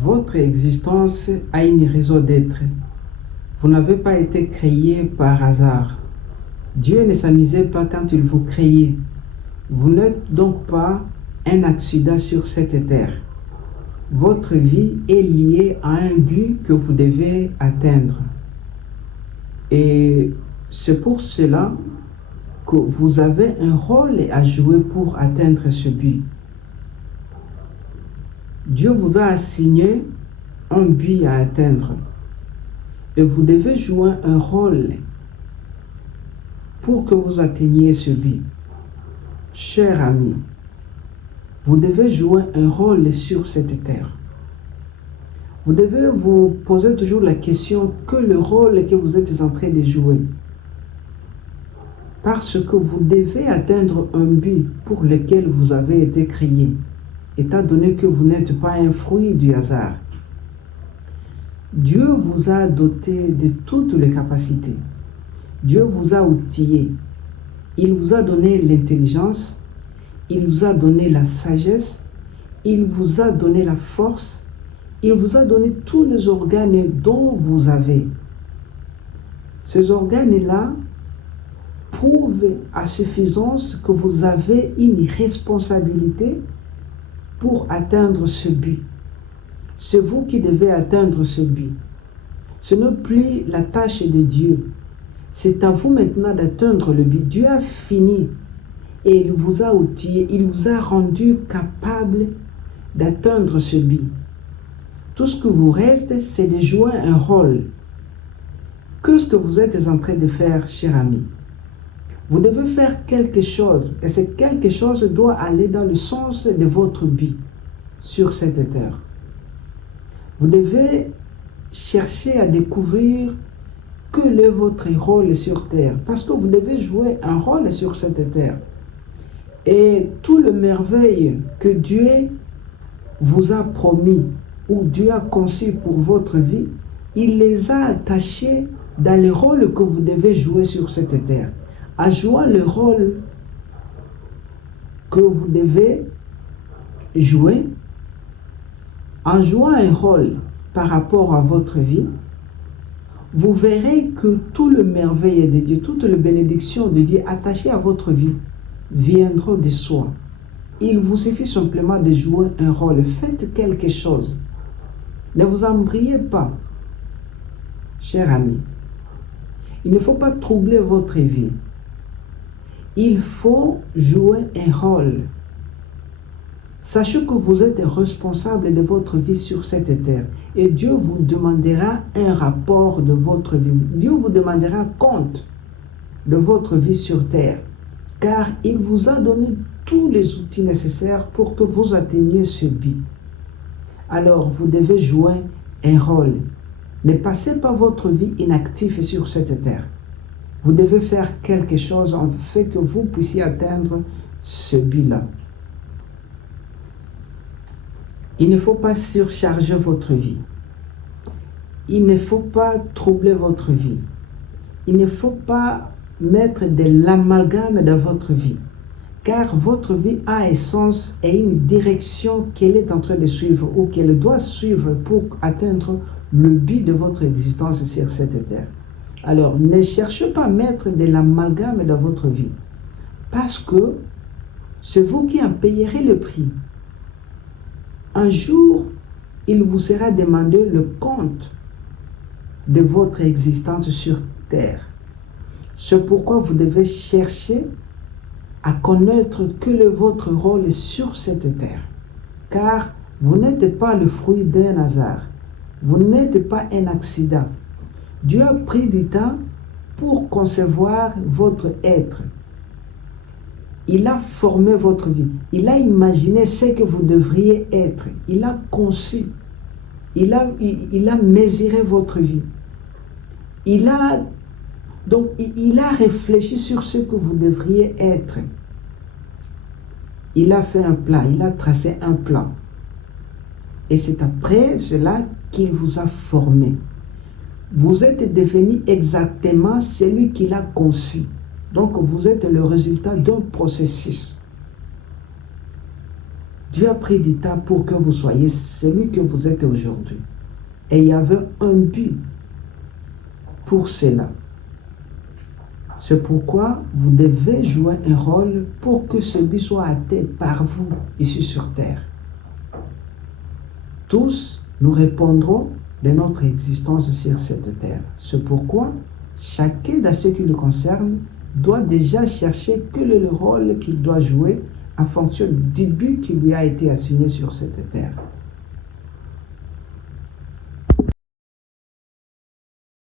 Votre existence a une raison d'être. Vous n'avez pas été créé par hasard. Dieu ne s'amusait pas quand il vous créait. Vous n'êtes donc pas un accident sur cette terre. Votre vie est liée à un but que vous devez atteindre. Et c'est pour cela que vous avez un rôle à jouer pour atteindre ce but. Dieu vous a assigné un but à atteindre et vous devez jouer un rôle pour que vous atteigniez ce but. Cher ami, vous devez jouer un rôle sur cette terre. Vous devez vous poser toujours la question que le rôle que vous êtes en train de jouer. Parce que vous devez atteindre un but pour lequel vous avez été créé, étant donné que vous n'êtes pas un fruit du hasard. Dieu vous a doté de toutes les capacités. Dieu vous a outillé. Il vous a donné l'intelligence, il vous a donné la sagesse, il vous a donné la force, il vous a donné tous les organes dont vous avez. Ces organes-là prouvent à suffisance que vous avez une responsabilité pour atteindre ce but. C'est vous qui devez atteindre ce but. Ce n'est plus la tâche de Dieu. C'est à vous maintenant d'atteindre le but. Dieu a fini et il vous a outillé, il vous a rendu capable d'atteindre ce but. Tout ce que vous reste, c'est de jouer un rôle. Qu'est-ce que vous êtes en train de faire, cher ami? Vous devez faire quelque chose et ce quelque chose doit aller dans le sens de votre but sur cette terre. Vous devez chercher à découvrir quel est votre rôle sur terre parce que vous devez jouer un rôle sur cette terre. Et tout le merveille que Dieu vous a promis ou Dieu a conçu pour votre vie, il les a attachés dans le rôle que vous devez jouer sur cette terre. À jouer le rôle que vous devez jouer, en jouant un rôle par rapport à votre vie, vous verrez que tout le merveille de Dieu, toute la bénédiction de Dieu attachée à votre vie viendront de soi. Il vous suffit simplement de jouer un rôle. Faites quelque chose. Ne vous embrouillez pas, cher ami. Il ne faut pas troubler votre vie. Il faut jouer un rôle. Sachez que vous êtes responsable de votre vie sur cette terre et Dieu vous demandera un rapport de votre vie. Dieu vous demandera compte de votre vie sur terre car il vous a donné tous les outils nécessaires pour que vous atteigniez ce but. Alors vous devez jouer un rôle. Ne passez pas votre vie inactive sur cette terre. Vous devez faire quelque chose en fait que vous puissiez atteindre ce but-là. Il ne faut pas surcharger votre vie. Il ne faut pas troubler votre vie. Il ne faut pas mettre de l'amalgame dans votre vie. Car votre vie a essence et une direction qu'elle est en train de suivre ou qu'elle doit suivre pour atteindre le but de votre existence sur cette terre. Alors, ne cherchez pas à mettre de l'amalgame dans votre vie. Parce que c'est vous qui en payerez le prix. Un jour, il vous sera demandé le compte de votre existence sur terre. C'est pourquoi vous devez chercher à connaître quel est votre rôle sur cette terre. Car vous n'êtes pas le fruit d'un hasard. Vous n'êtes pas un accident. Dieu a pris du temps pour concevoir votre être. Il a formé votre vie. Il a imaginé ce que vous devriez être. Il a conçu. Il a mesuré votre vie. Il a réfléchi sur ce que vous devriez être. Il a fait un plan. Il a tracé un plan. Et c'est après cela qu'il vous a formé. Vous êtes devenu exactement celui qu'il a conçu. Donc vous êtes le résultat d'un processus. Dieu a pris du temps pour que vous soyez celui que vous êtes aujourd'hui. Et il y avait un but pour cela. C'est pourquoi vous devez jouer un rôle pour que ce but soit atteint par vous ici sur terre. Tous, nous répondrons de notre existence sur cette terre. C'est pourquoi chacun de ce qui le concerne doit déjà chercher quel est le rôle qu'il doit jouer en fonction du but qui lui a été assigné sur cette terre.